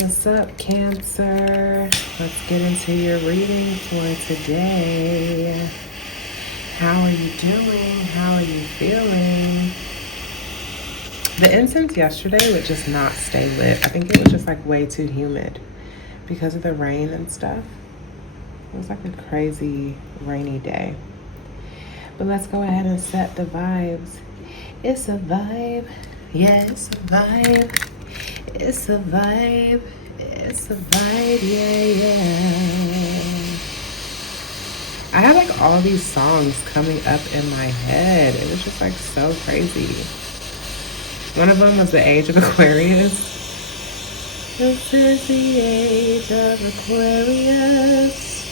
What's up, Cancer? Let's get into your reading for today. How are you doing? How are you feeling? The incense yesterday would just not stay lit. I think it was just like way too humid because of the rain and stuff. It was like a crazy rainy day. But let's go ahead and set the vibes. It's a vibe. Yeah, it's a vibe. It's a vibe. It's a vibe. Yeah, yeah. I had like all these songs coming up in my head. It was just like so crazy. One of them was the Age of Aquarius. This is the Age of Aquarius.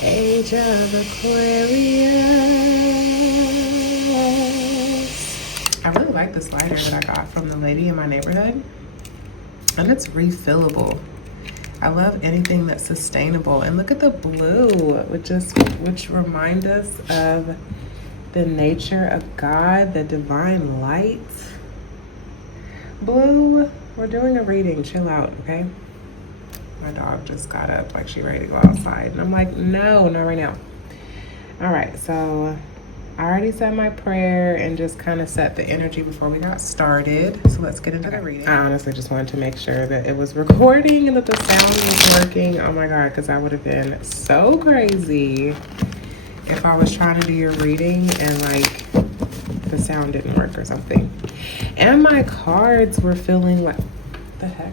Age of Aquarius. I really like this lighter that I got from the lady in my neighborhood. And it's refillable. I love anything that's sustainable. And look at the blue, which remind us of the nature of God, the divine light. Blue, we're doing a reading. Chill out, okay? My dog just got up like she ready to go outside. And I'm like, no, not right now. All right, so I already said my prayer and just kind of set the energy before we got started. So let's get into the reading. I honestly just wanted to make sure that it was recording and that the sound was working. Oh my God, because I would have been so crazy if I was trying to do your reading and like the sound didn't work or something. And my cards were feeling like, what the heck?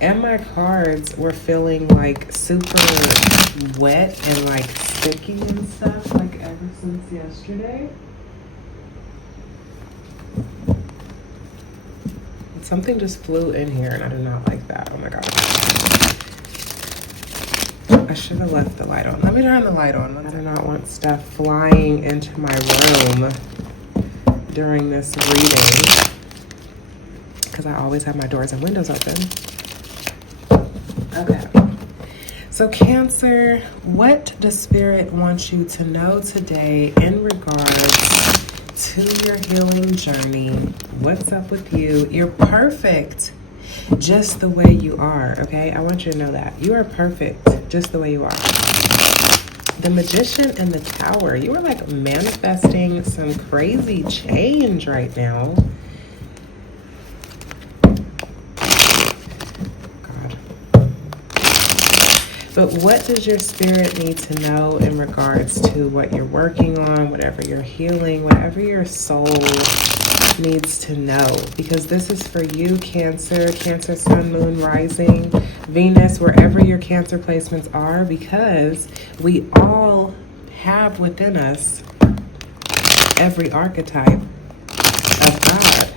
And my cards were feeling like super wet and like sticky and stuff, like ever since yesterday. Something just flew in here and I do not like that. Oh my God. I should have left the light on. Let me turn the light on. I do not want stuff flying into my room during this reading because I always have my doors and windows open. Okay. So Cancer, what does Spirit want you to know today in regards to your healing journey? What's up with you? You're perfect just the way you are, okay? I want you to know that. You are perfect just the way you are. The Magician and the Tower. You are like manifesting some crazy change right now. But what does your spirit need to know in regards to what you're working on, whatever you're healing, whatever your soul needs to know? Because this is for you, Cancer, Cancer, Sun, Moon, Rising, Venus, wherever your Cancer placements are, because we all have within us every archetype of God.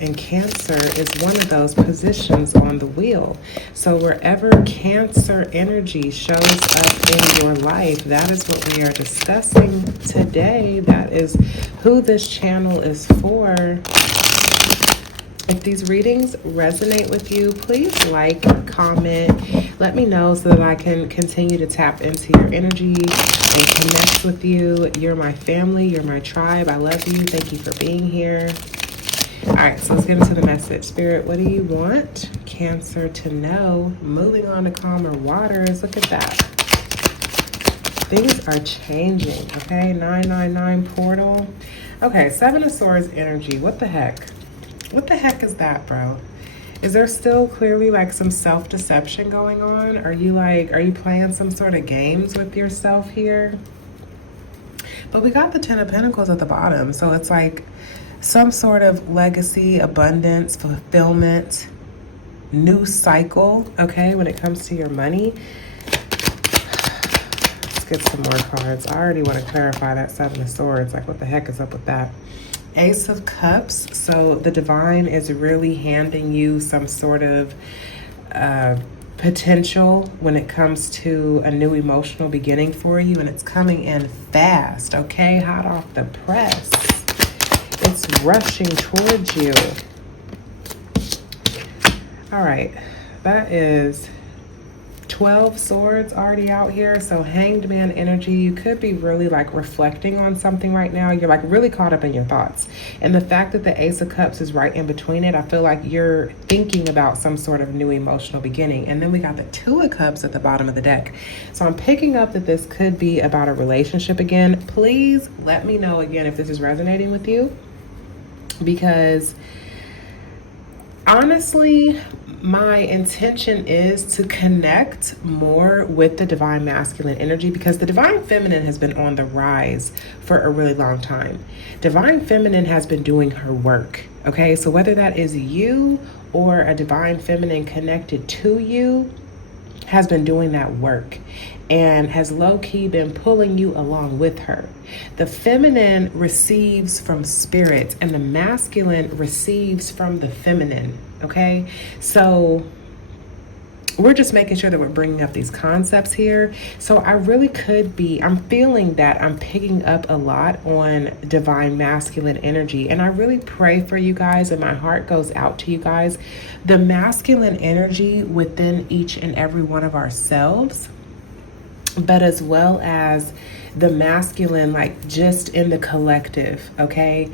And Cancer is one of those positions on the wheel. So wherever Cancer energy shows up in your life, that is what we are discussing today. That is who this channel is for. If these readings resonate with you, please like, comment, let me know so that I can continue to tap into your energy and connect with you. You're my family, you're my tribe. I love you. Thank you for being here. All right, so let's get into the message. Spirit, what do you want Cancer to know? Moving on to calmer waters. Look at that. Things are changing, okay? 999 portal. Okay, Seven of Swords energy. What the heck? What the heck is that, bro? Is there still clearly like some self-deception going on? Are you playing some sort of games with yourself here? But we got the Ten of Pentacles at the bottom, so it's like some sort of legacy, abundance, fulfillment, new cycle, okay, when it comes to your money. Let's get some more cards. I already want to clarify that Seven of Swords. Like, what the heck is up with that? Ace of Cups. So the divine is really handing you some sort of potential when it comes to a new emotional beginning for you, and it's coming in fast, okay? Hot off the press. It's rushing towards you. All right, that is 12 swords already out here. So hanged man energy, you could be really like reflecting on something right now. You're like really caught up in your thoughts. And the fact that the Ace of Cups is right in between it, I feel like you're thinking about some sort of new emotional beginning. And then we got the Two of Cups at the bottom of the deck. So I'm picking up that this could be about a relationship again. Please let me know again if this is resonating with you, because honestly, my intention is to connect more with the divine masculine energy, because the divine feminine has been on the rise for a really long time. Divine feminine has been doing her work, okay? So whether that is you or a divine feminine connected to you has been doing that work and has low-key been pulling you along with her. The feminine receives from spirit and the masculine receives from the feminine, okay? So we're just making sure that we're bringing up these concepts here. So I really could be, I'm feeling that I'm picking up a lot on divine masculine energy. And I really pray for you guys, and my heart goes out to you guys. The masculine energy within each and every one of ourselves, but as well as the masculine, like just in the collective, okay?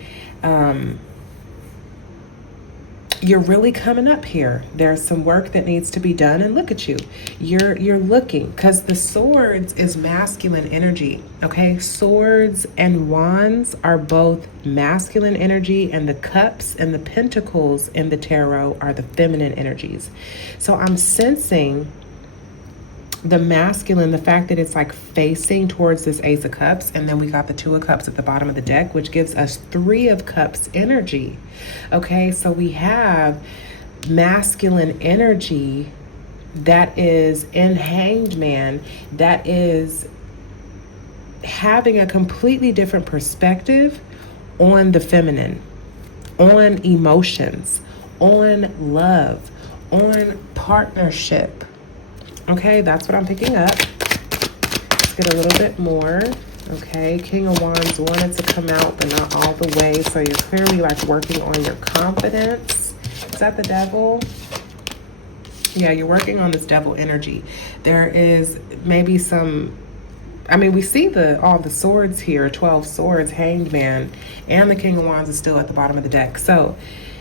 You're really coming up here. There's some work that needs to be done, and look at you. You're looking, because the swords is masculine energy, okay? Swords and wands are both masculine energy, and the cups and the pentacles in the tarot are the feminine energies. So I'm sensing the masculine, the fact that it's like facing towards this Ace of Cups, and then we got the Two of Cups at the bottom of the deck, which gives us Three of Cups energy. Okay, so we have masculine energy that is in Hanged Man, that is having a completely different perspective on the feminine, on emotions, on love, on partnership. Okay, that's what I'm picking up. Let's get a little bit more. Okay, King of Wands wanted to come out, but not all the way. So you're clearly like working on your confidence. Is that the devil? Yeah, you're working on this devil energy. There is maybe some, I mean, we see all the swords here, 12 swords, Hanged Man, and the King of Wands is still at the bottom of the deck. So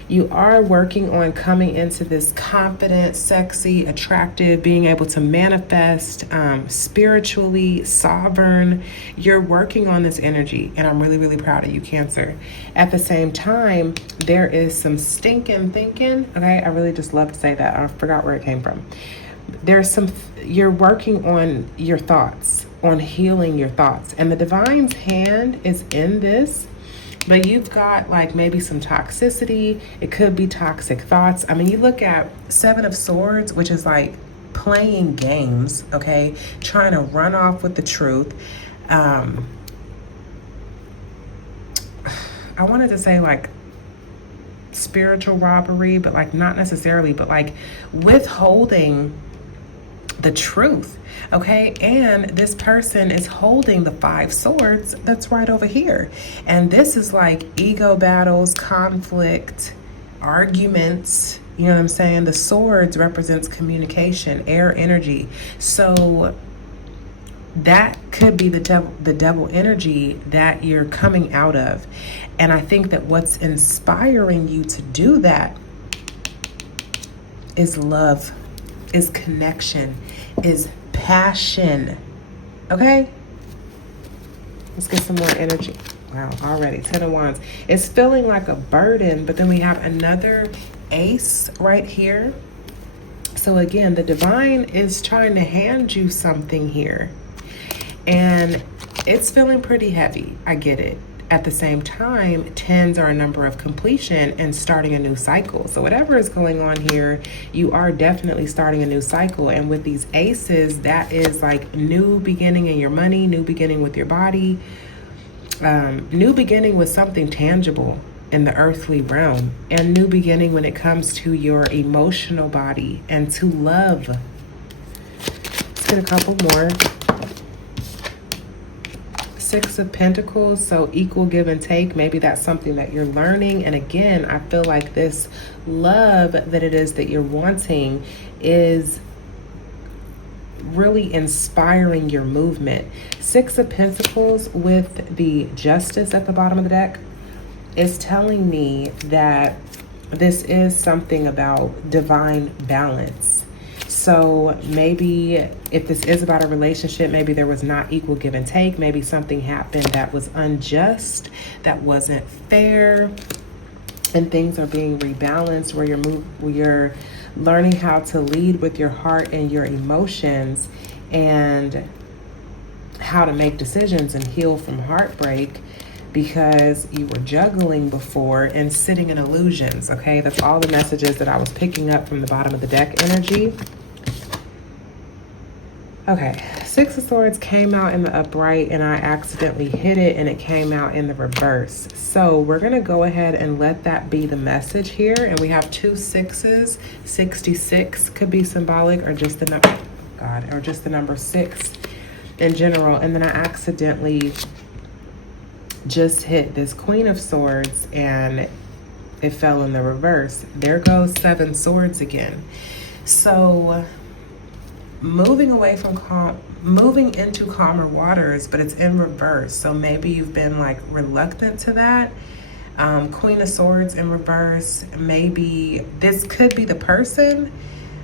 you are working on coming into this confident, sexy, attractive, being able to manifest, spiritually sovereign. You're working on this energy, and I'm really, really proud of you, Cancer. At the same time, there is some stinking thinking. Okay, I really just love to say that. I forgot where it came from. You're working on your thoughts, on healing your thoughts, and the divine's hand is in this. But you've got like maybe some toxicity. It could be toxic thoughts. I mean, you look at Seven of Swords, which is like playing games, okay? Trying to run off with the truth. I wanted to say like spiritual robbery, but like not necessarily, but like withholding the truth, okay? And this person is holding the Five Swords that's right over here, and this is like ego battles, conflict, arguments. You know what I'm saying? The swords represents communication, air energy. So that could be the devil energy that you're coming out of. And I think that what's inspiring you to do that is love, is connection, is passion. Okay? Let's get some more energy. Wow, already 10 of Wands. It's feeling like a burden, but then we have another ace right here. So again, the divine is trying to hand you something here, and it's feeling pretty heavy. I get it. At the same time, tens are a number of completion and starting a new cycle. So whatever is going on here, you are definitely starting a new cycle. And with these aces, that is like new beginning in your money, new beginning with your body, new beginning with something tangible in the earthly realm, and new beginning when it comes to your emotional body and to love. Let's get a couple more. Six of Pentacles, so equal give and take. Maybe that's something that you're learning. And again, I feel like this love that it is that you're wanting is really inspiring your movement. Six of Pentacles with the Justice at the bottom of the deck is telling me that this is something about divine balance. So maybe if this is about a relationship, maybe there was not equal give and take. Maybe something happened that was unjust, that wasn't fair, and things are being rebalanced, where you're learning how to lead with your heart and your emotions, and how to make decisions and heal from heartbreak, because you were juggling before and sitting in illusions. Okay, that's all the messages that I was picking up from the bottom of the deck energy. Okay, Six of Swords came out in the upright and I accidentally hit it and it came out in the reverse. So we're gonna go ahead and let that be the message here. And we have two sixes. 66 could be symbolic, or just the number, or just the number 6 in general. And then I accidentally just hit this Queen of Swords and it fell in the reverse. There goes 7 swords again. So moving away from moving into calmer waters, but it's in reverse. So maybe you've been like reluctant to that. Queen of Swords in reverse. Maybe this could be the person.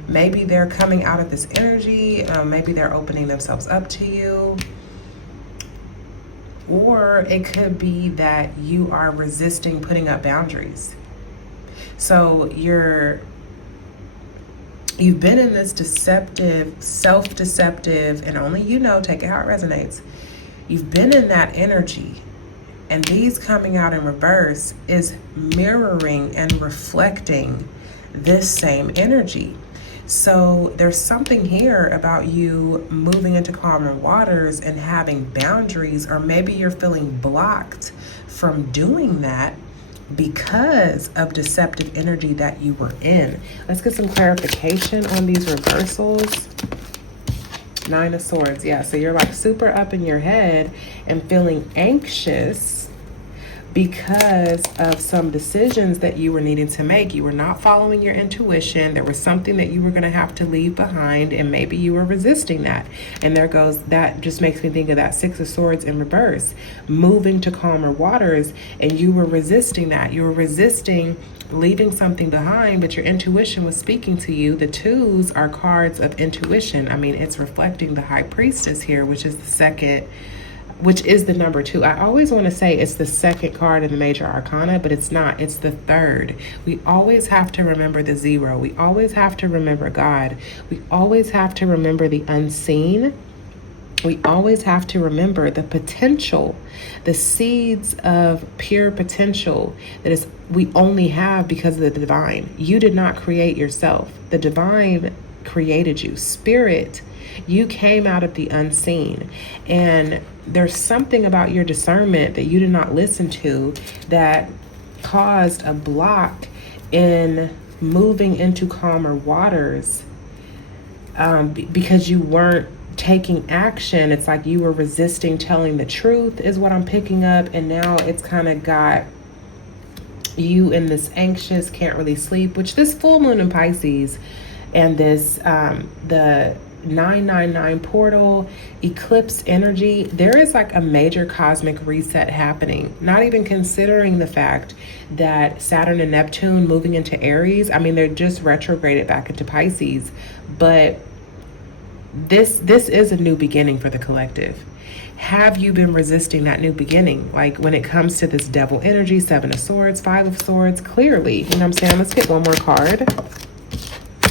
Maybe they're coming out of this energy. Maybe they're opening themselves up to you. Or it could be that you are resisting putting up boundaries. So you've been in this deceptive, self-deceptive, and only you know, take it how it resonates. You've been in that energy, and these coming out in reverse is mirroring and reflecting this same energy. So there's something here about you moving into calmer waters and having boundaries, or maybe you're feeling blocked from doing that because of deceptive energy that you were in. Let's get some clarification on these reversals. 9 of Swords. Yeah, so you're like super up in your head and feeling anxious because of some decisions that you were needing to make. You were not following your intuition. There was something that you were going to have to leave behind, and maybe you were resisting that. And there goes, that just makes me think of that 6 of Swords in reverse, moving to calmer waters, and you were resisting that. You were resisting leaving something behind, but your intuition was speaking to you. The 2s are cards of intuition. I mean, it's reflecting the High Priestess here, which is the number 2. I always want to say it's the second card in the major arcana, but it's not. It's the 3rd. We always have to remember the 0. We always have to remember God. We always have to remember the unseen. We always have to remember the potential, the seeds of pure potential that we only have because of the divine. You did not create yourself. The divine created you. Spirit, you came out of the unseen. And there's something about your discernment that you did not listen to that caused a block in moving into calmer waters, because you weren't taking action. It's like you were resisting telling the truth is what I'm picking up. And now it's kind of got you in this anxious, can't really sleep, which this full moon in Pisces and this, the 999 portal eclipse energy, there is like a major cosmic reset happening, not even considering the fact that Saturn and Neptune moving into Aries, I mean, they're just retrograded back into Pisces, but this is a new beginning for the collective. Have you been resisting that new beginning? Like when it comes to this devil energy, 7 of Swords, 5 of Swords, clearly, you know what I'm saying? Let's get one more card.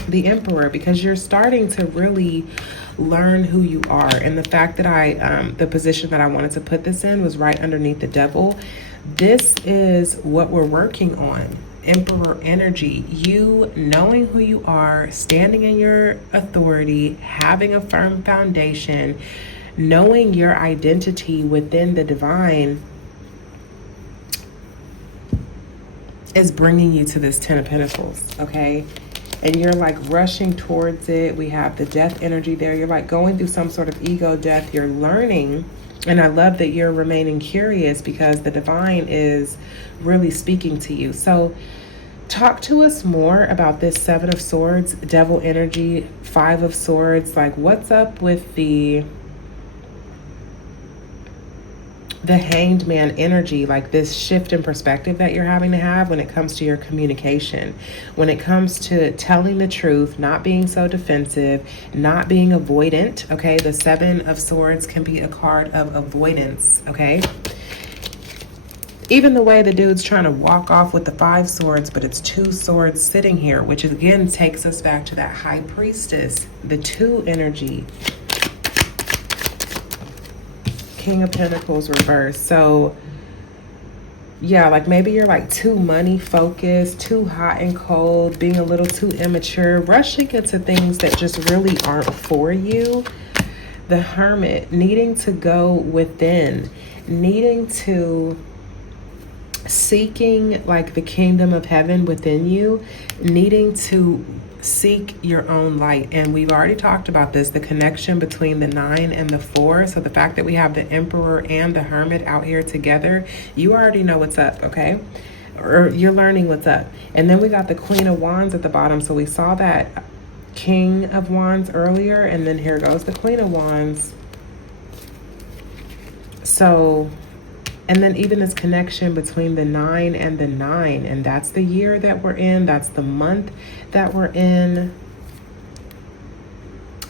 The Emperor, because you're starting to really learn who you are. And the fact that the position that I wanted to put this in was right underneath the Devil. This is what we're working on. Emperor energy, you knowing who you are, standing in your authority, having a firm foundation, knowing your identity within the divine is bringing you to this 10 of Pentacles, okay? And you're like rushing towards it. We have the death energy there. You're like going through some sort of ego death. You're learning. And I love that you're remaining curious because the divine is really speaking to you. So Talk to us more about this Seven of Swords, Devil energy, Five of Swords. Like, what's up with the Hanged Man energy, like this shift in perspective that you're having to have when it comes to your communication, when it comes to telling the truth, not being so defensive, not being avoidant, okay? The Seven of Swords can be a card of avoidance, okay? Even the way the dude's trying to walk off with the Five Swords, but it's two swords sitting here, which again takes us back to that High Priestess, the two energy. King of Pentacles reversed. So yeah, like maybe you're like too money focused, too hot and cold, being a little too immature, rushing into things that just really aren't for you. The Hermit, needing to go within, needing to seeking like the kingdom of heaven within you, needing to seek your own light. And we've already talked about this, the connection between the 9 and the 4. So the fact that we have the Emperor and the Hermit out here together, you already know what's up, okay? Or you're learning what's up. And then we got the Queen of Wands at the bottom. So we saw that King of Wands earlier, and then here goes the Queen of Wands. So, and then even this connection between the 9 and the 9, and that's the year that we're in, that's the month that we're in.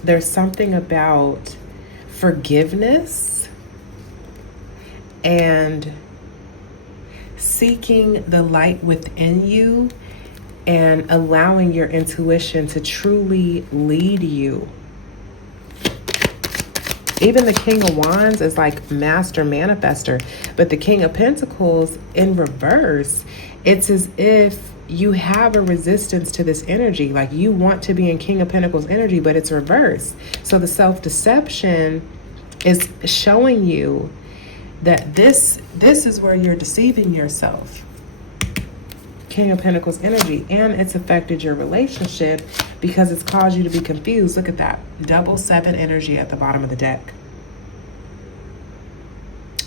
There's something about forgiveness and seeking the light within you and allowing your intuition to truly lead you. Even the King of Wands is like master manifester, but the King of Pentacles in reverse, it's as if you have a resistance to this energy. Like you want to be in King of Pentacles energy, but it's reverse. So the self-deception is showing you that this is where you're deceiving yourself. King of Pentacles energy, and it's affected your relationship because it's caused you to be confused. Look at that. Double 7 energy at the bottom of the deck.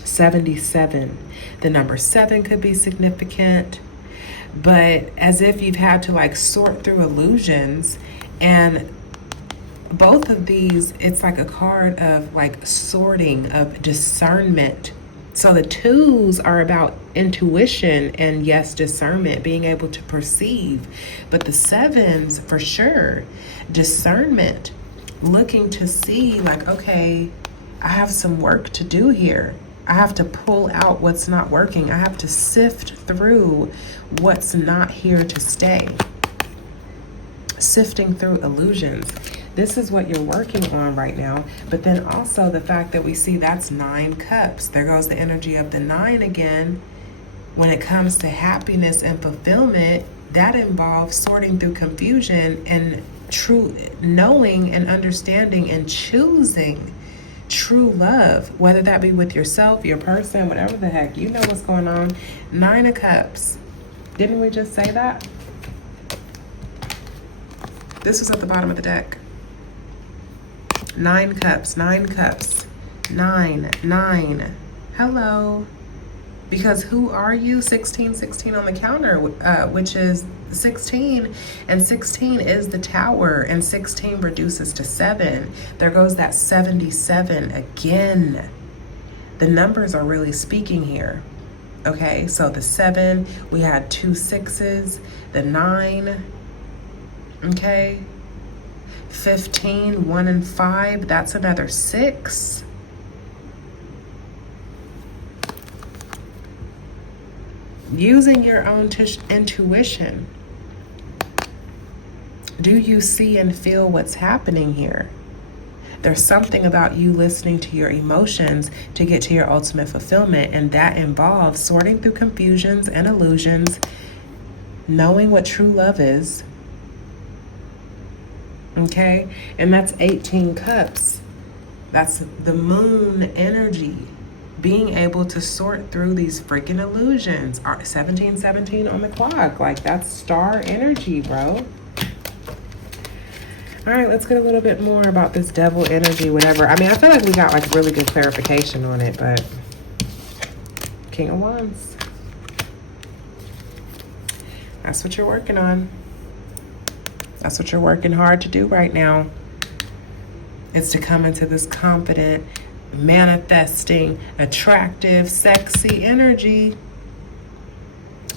77. The number 7 could be significant, but as if you've had to like sort through illusions, and both of these, it's like a card of like sorting, of discernment. So the 2s are about intuition and yes, discernment, being able to perceive. But the 7s, for sure, discernment, looking to see like, okay, I have some work to do here. I have to pull out what's not working. I have to sift through what's not here to stay. Sifting through illusions. This is what you're working on right now. But then also the fact that we see that's 9 cups. There goes the energy of the 9 again. When it comes to happiness and fulfillment, that involves sorting through confusion and true knowing and understanding and choosing true love, whether that be with yourself, your person, whatever the heck, you know what's going on. 9 of Cups. Didn't we just say that? This was at the bottom of the deck. 9 cups, 9 cups, 9, 9. Hello. Because who are you? 16, 16 on the counter, which is 16. And 16 is the Tower, and 16 reduces to 7. There goes that 77 again. The numbers are really speaking here. Okay, so the 7, we had 2 6s, the 9, okay, 15, 1 and 5, that's another 6. Using your own intuition. Do you see and feel what's happening here? There's something about you listening to your emotions to get to your ultimate fulfillment, and that involves sorting through confusions and illusions, knowing what true love is. Okay, and that's 18 cups. That's the moon energy. Being able to sort through these freaking illusions. 1717 on the clock. Like, that's star energy, bro. All right, let's get a little bit more about this devil energy, whatever. I mean, I feel like we got like really good clarification on it, but King of Wands. That's what you're working on. That's what you're working hard to do right now. It's to come into this confident, manifesting, attractive, sexy energy.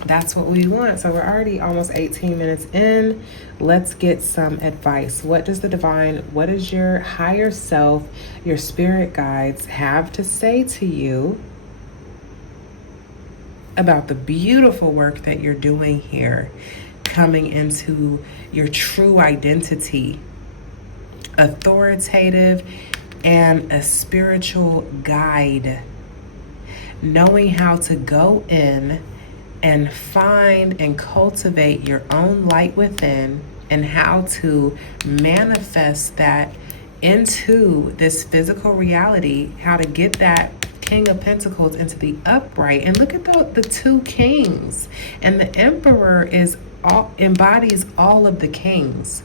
That's what we want. So we're already almost 18 minutes in. Let's get some advice. What does the divine, what does your higher self, your spirit guides have to say to you about the beautiful work that you're doing here, coming into your true identity, authoritative and a spiritual guide, knowing how to go in and find and cultivate your own light within, and how to manifest that into this physical reality, how to get that King of Pentacles into the upright. And look at the two kings, and the Emperor embodies all of the kings.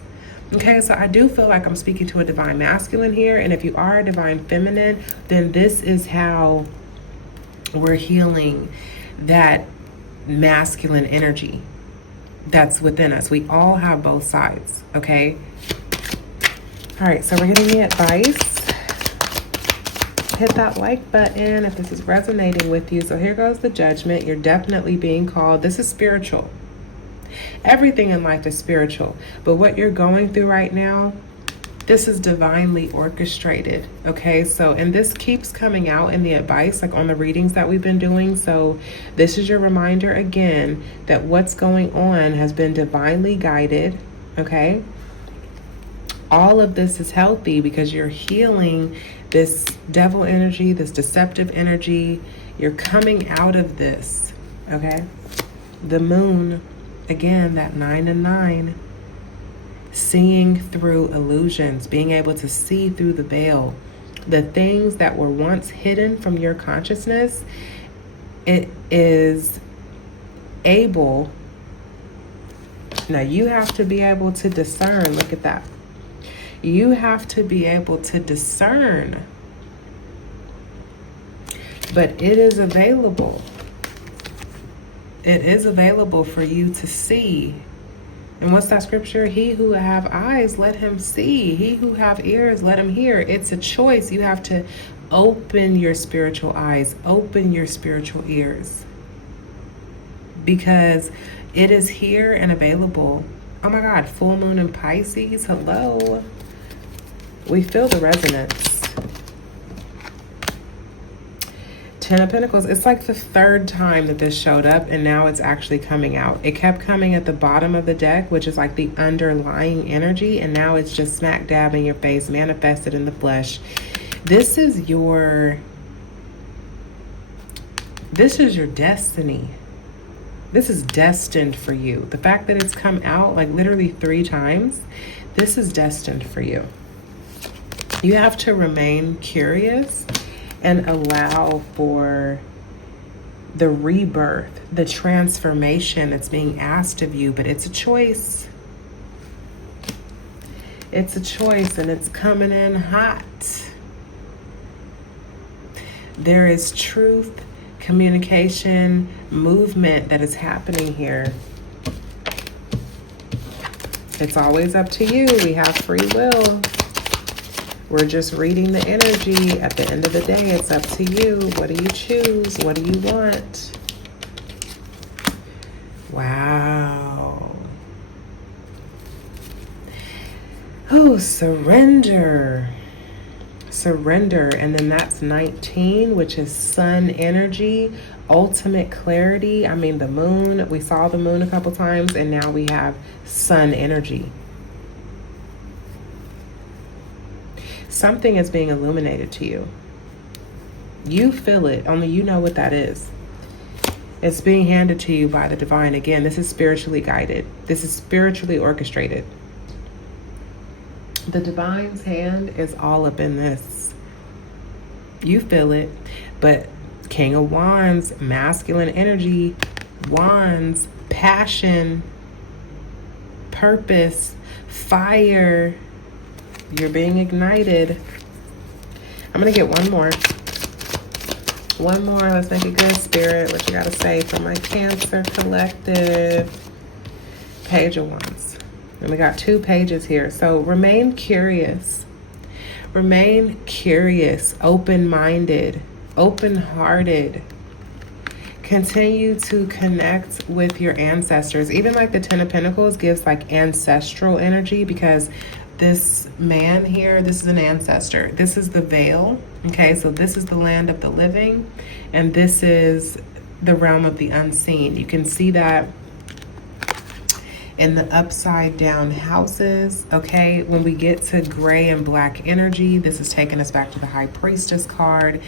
Okay, so I do feel like I'm speaking to a divine masculine here, and if you are a divine feminine, then this is how we're healing that masculine energy that's within us. We all have both sides, okay? All right, so we're getting the advice. Hit that like button if this is resonating with you. So here goes the judgment. You're definitely being called. This is spiritual. Everything in life is spiritual, but what you're going through right now, this is divinely orchestrated, okay? So, and this keeps coming out in the advice, like on the readings that we've been doing. So this is your reminder again that what's going on has been divinely guided, okay? All of this is healthy because you're healing this devil energy, this deceptive energy. You're coming out of this, okay? The moon, again, that 9 and 9. Seeing through illusions, being able to see through the veil. The things that were once hidden from your consciousness, it is able, now you have to be able to discern, look at that. You have to be able to discern, but it is available. It is available for you to see. And what's that scripture? He who have eyes, let him see. He who have ears, let him hear. It's a choice. You have to open your spiritual eyes, open your spiritual ears, because it is here and available. Oh my God, full moon in Pisces, hello. We feel the resonance. 10 of Pentacles, it's like the third time that this showed up, and now it's actually coming out. It kept coming at the bottom of the deck, which is like the underlying energy, and now it's just smack dab in your face, manifested in the flesh. This is your destiny. This is destined for you. The fact that it's come out like literally 3 times, this is destined for you. You have to remain curious and allow for the rebirth, the transformation that's being asked of you, but it's a choice. It's a choice, and it's coming in hot. There is truth, communication, movement that is happening here. It's always up to you. We have free will. We're just reading the energy. At the end of the day, it's up to you. What do you choose? What do you want? Wow. Oh, surrender. Surrender. And then that's 19, which is sun energy, ultimate clarity. I mean, the moon, we saw the moon a couple times, and now we have sun energy. Something is being illuminated to you. You feel it, only you know what that is. It's being handed to you by the divine. Again, this is spiritually guided. This is spiritually orchestrated. The divine's hand is all up in this. You feel it, but King of Wands, masculine energy, wands, passion, purpose, fire. You're being ignited. I'm going to get one more. One more. Let's make it good, Spirit. What you got to say for my Cancer collective? Page of Wands. And we got 2 pages here. So remain curious. Remain curious, open-minded, open-hearted. Continue to connect with your ancestors. Even like the 10 of Pentacles gives like ancestral energy, because this man here, this is an ancestor. This is the veil. Okay, so this is the land of the living, and this is the realm of the unseen. You can see that in the upside down houses. Okay, when we get to gray and black energy, this is taking us back to the High Priestess card,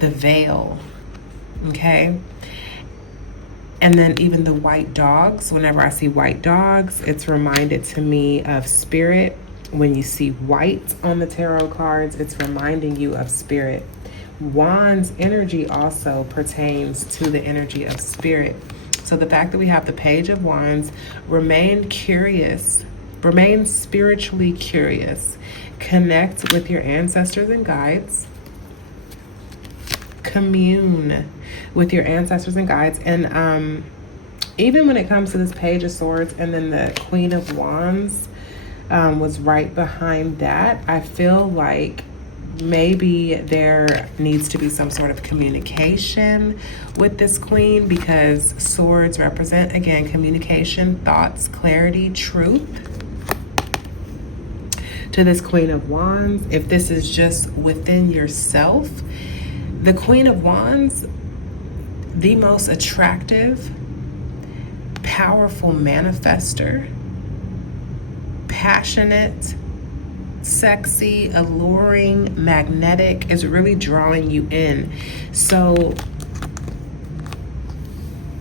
the veil. Okay, and then even the white dogs, whenever I see white dogs, it's reminded to me of spirit. When you see white on the tarot cards, it's reminding you of spirit. Wands energy also pertains to the energy of spirit. So the fact that we have the Page of Wands, remain curious, remain spiritually curious, connect with your ancestors and guides, commune with your ancestors and guides. And even when it comes to this Page of Swords and then the Queen of Wands was right behind that, I feel like maybe there needs to be some sort of communication with this queen, because swords represent, again, communication, thoughts, clarity, truth. To this Queen of Wands, if this is just within yourself, the Queen of Wands, the most attractive, powerful manifester, passionate, sexy, alluring, magnetic, is really drawing you in. So,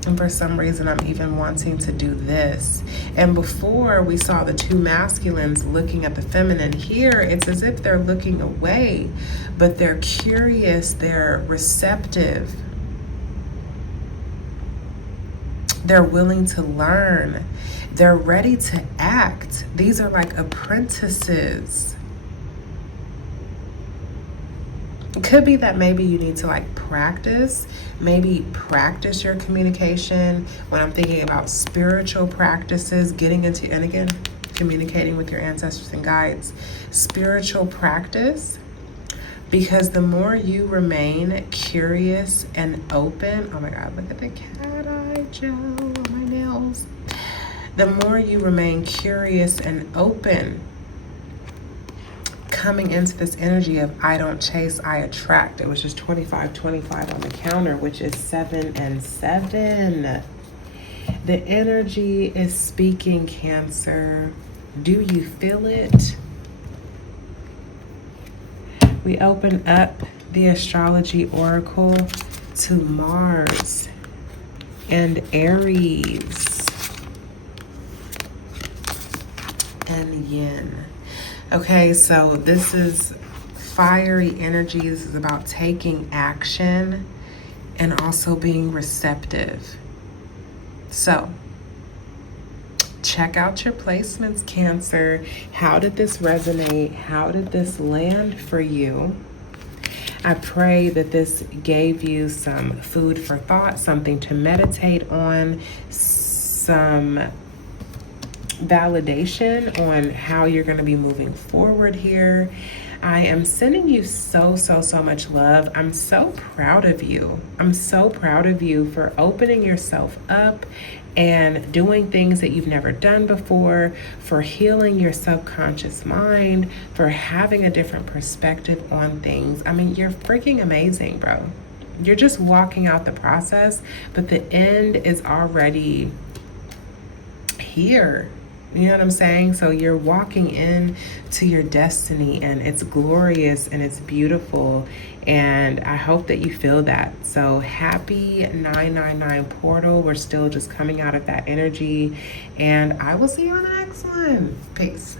and for some reason, I'm even wanting to do this. And before we saw the 2 masculines looking at the feminine, here it's as if they're looking away, but they're curious, they're receptive, they're willing to learn, they're ready to act. These are like apprentices. It could be that maybe you need to like practice, maybe practice your communication. When I'm thinking about spiritual practices, getting into, and again, communicating with your ancestors and guides, spiritual practice, because the more you remain curious and open, oh my God, look at the cat eye gel on my nails. The more you remain curious and open, coming into this energy of I don't chase, I attract. It was just 25-25 on the counter, which is 7 and 7. The energy is speaking, Cancer. Do you feel it? We open up the astrology oracle to Mars and Aries and Yin. Okay, so this is fiery energy. This is about taking action and also being receptive. So check out your placements, Cancer. How did this resonate? How did this land for you? I pray that this gave you some food for thought, something to meditate on, some validation on how you're going to be moving forward here. I am sending you so much love. I'm so proud of you. I'm so proud of you for opening yourself up and doing things that you've never done before, for healing your subconscious mind, for having a different perspective on things. I mean, you're freaking amazing, bro. You're just walking out the process, but the end is already here. You know what I'm saying? So you're walking in to your destiny, and it's glorious and it's beautiful. And I hope that you feel that. So happy 999 portal. We're still just coming out of that energy. And I will see you on the next one. Peace.